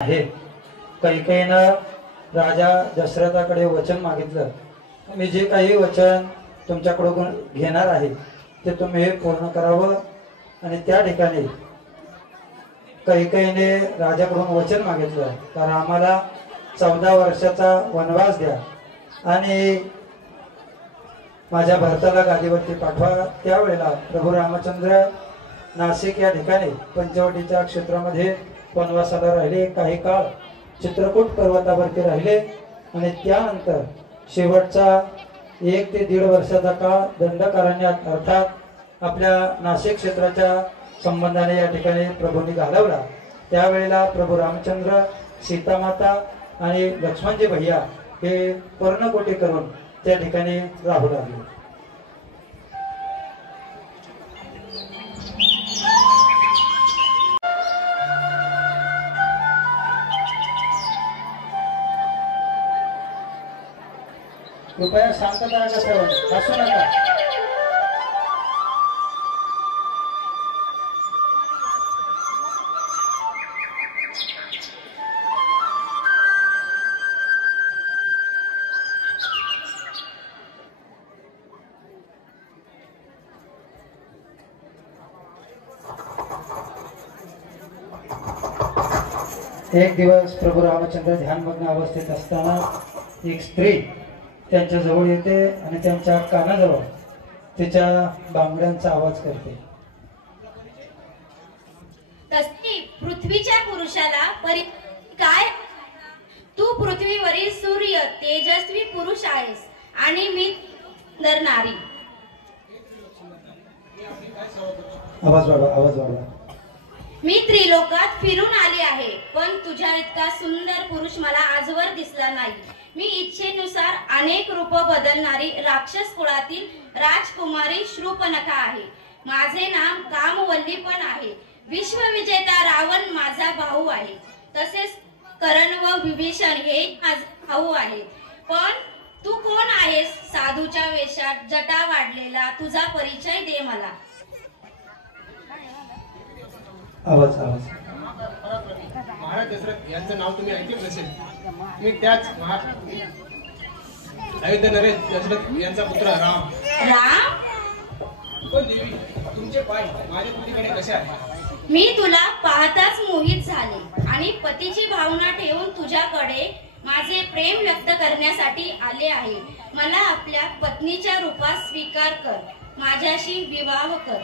आहे. कैकेयीनं राजा दशरथाकडे वचन मागितलं, मी जे काही वचन तुमच्याकडून घेणार आहे ते तुम्ही पूर्ण करावं. आणि त्या ठिकाणी कैकेयीने राजाकडून वचन मागितलं, कारण आम्हाला 14 वर्षाचा वनवास द्या आणि माझ्या भरताला गादीवरती पाठवा. त्यावेळेला प्रभू रामचंद्र नाशिक या ठिकाणी पंचवटीच्या क्षेत्रामध्ये वनवासाला राहिले. काही काळ चित्रकूट पर्वतावरती राहिले आणि त्यानंतर शेवटचा 1 ते 1.5 वर्षाचा काळ दंडकारण्यात अर्थात आपल्या नाशिक क्षेत्राच्या संबंधाने या ठिकाणी प्रभूंनी घालवला. त्यावेळेला प्रभू रामचंद्र, सीतामाता आणि लक्ष्मणजी भैया हे पर्णकोटी करून त्या ठिकाणी राहू लागले. कृपया शांतता सर्व असू नका. एक दिवस प्रभू रामचंद्र ध्यानमग्न अवस्थेत असताना एक स्त्री त्यांच्या जवळ येते आणि त्यांच्या कानाजवळ तिच्या बांगड्यांचा आवाज करते. तस्ती पृथ्वीच्या पुरुषाला काय? तू पृथ्वीवरील सूर्य तेजस्वी पुरुष आहेस आणि मी सुंदर नारी. आवाज वाढवा. मी त्रिलोकात फिरून आली आहे, पण तुझ्या इतका सुंदर पुरुष मला आजवर दिसला नाही. मी इच्छेनुसार अनेक रूप बदलणारी राक्षस कुळातील राजकुमारी शूर्पणखा आहे. माझे नाव कामवल्ली पण आहे. विश्वविजेता रावण माझा भाऊ आहे. तसेच कर्ण व विभीषण हे माझे भाऊ आहेत. पण तू कोण आहेस? साधूच्या वेशात जटा वाढलेला तुझा परिचय दे मला. आवाज. महाराज दशरथ यांचं नाव तुम्ही ऐकलं नसेल. मी त्याच अयोध्या नरेश दशरथ यांचा पुत्र राम. पण देवी, तुमचे पाय माझ्या कुटीकडे कसे आहेत? मी तुला पाहताच मोहित झाले आणि पतीची भावना ठेवून तुझ्याकडे माझे प्रेम व्यक्त करण्यासाठी आले आहे. मला आपल्या पत्नीच्या रूपात स्वीकार कर. माझ्याशी विवाह कर.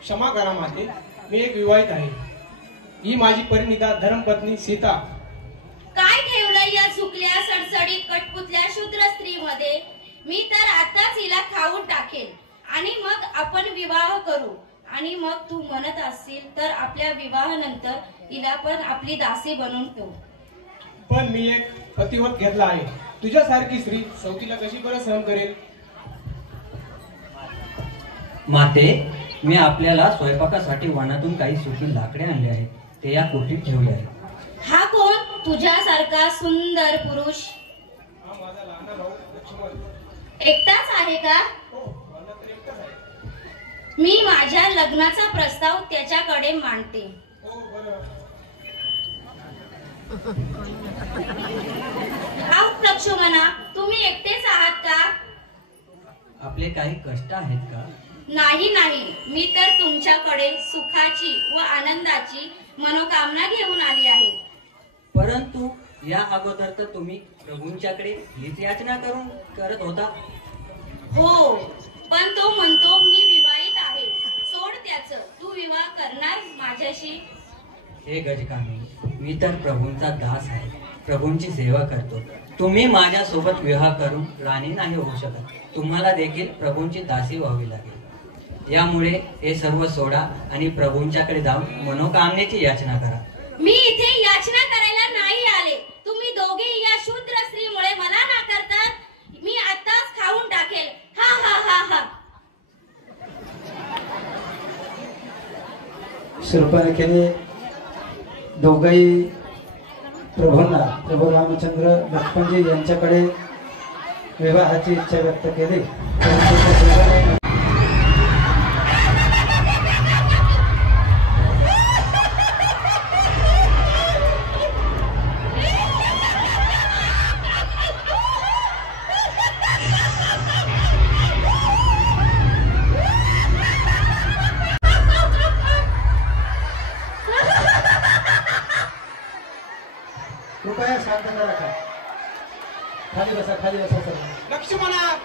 क्षमा करा माते, मी एक विवाहित आहे. ही माझी परिणिता धर्मपत्नी सीता. काय ठेवलं या चुकल्या सडसडीत कटपुतल्या शूद्र स्त्रीमध्ये? मी तर आताच हिला खाऊन टाकेल आणि मग आपण विवाह करू. आणि मग तू म्हणत असशील तर आपल्या विवाहानंतर हिला पण आपली दासी बनवून ठेवू. पण मी एक पतिव्रत घेतला आहे. तुझ्यासारखी स्त्री सौतीला कशी बरं सहन करेल? माते, मी आपल्याला स्वयंपाकासाठी वनातून काही सुकी लाकडे आणले आहेत. ते या कोठीत ठेवले आहे. हा कोण तुझ्यासारखा सुंदर पुरुष? हा माझा लहान भाऊ लक्ष्मण. एकटाच आहे का? हो, मला तर एकटाच आहे. मी माझ्या लग्नाचा प्रस्ताव त्याच्याकडे मांडते. हो, बरं. आऊ लक्ष्मणा, तुम्ही एकटेच आहात का? आपले काही कष्ट आहेत का? नाही, मी तर तुमच्याकडे सुखाची व आनंदाची मनोकामना घेऊन आली आहे. परंतु या अगोदर तर तुम्ही प्रभूंच्याकडे हीच याचना करत होता. हो, पण तो म्हणतो मी विवाहित आहे. सोड त्याच. तू विवाह करणार माझ्याशी? हे गजकामी, मी तर प्रभूंचा दास आहे. प्रभूंची सेवा करतो. तुम्ही माझ्या सोबत विवाह करून राणी नाही होऊ शकत. तुम्हाला देखील प्रभूंची दासी व्हावी लागेल. यामुळे हे सर्व सोडा आणि प्रभूंच्याकडे जाऊन मनोकामनेची याचना करा. मी इथे याचना करायला नाही आले. तुम्ही दोघे या शूद्र स्त्रीमुळे मला नाकारतात. मी आताच खाऊन टाकेल. हा हा हा हा. शूर्पणखेने दोघही प्रभू रामचंद्र लक्ष्मणजी यांच्याकडे विवाहाची इच्छा व्यक्त केली. जरा शांतता राखा. खाली बसा सर्व. लक्ष्मणा